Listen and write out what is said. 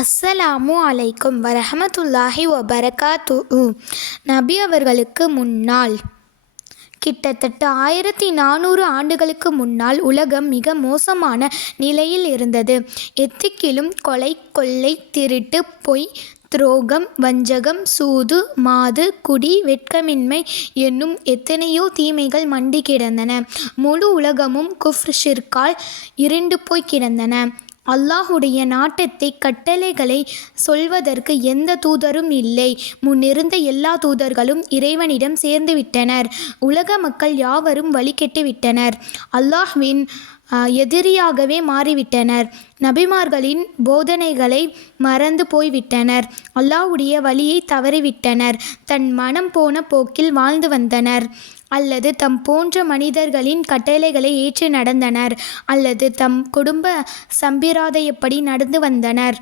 அஸ்ஸலாமு அலைக்கும் வரஹமத்துல்லாஹி வபரகாத்துஹு. நபி அவர்களுக்கு முன்னால் கிட்டத்தட்ட 1400 ஆண்டுகளுக்கு முன்னால் உலகம் மிக மோசமான நிலையில் இருந்தது. எத்திக்கிலும் கொலை, கொள்ளை, திருட்டு, பொய், துரோகம், வஞ்சகம், சூது, மாது, குடி, வெட்கமின்மை என்னும் எத்தனையோ தீமைகள் மண்டி கிடந்தன. முழு உலகமும் குஃப்ர், ஷிர்கால் இருண்டு போய் கிடந்தன. அல்லாஹுடைய நாட்டத்தை கட்டளைகளை சொல்வதற்கு எந்த தூதரும் இல்லை. முன்னிருந்த எல்லா தூதர்களும் இறைவனிடம் சேர்ந்து விட்டனர். உலக மக்கள் யாவரும் வழிகெட்டு விட்டனர். அல்லாஹ்வின் எதிரியாகவே மாறிவிட்டனர். நபிமார்களின் போதனைகளை மறந்து போய்விட்டனர். அல்லாஹ்வுடைய வழியை தவறிவிட்டனர். தன் மனம் போன போக்கில் வாழ்ந்து வந்தனர். அல்லது தம் போன்ற மனிதர்களின் கட்டளைகளை ஏற்று நடந்தனர். அல்லது தம் குடும்ப சம்பிரதாயப்படி நடந்து வந்தனர்.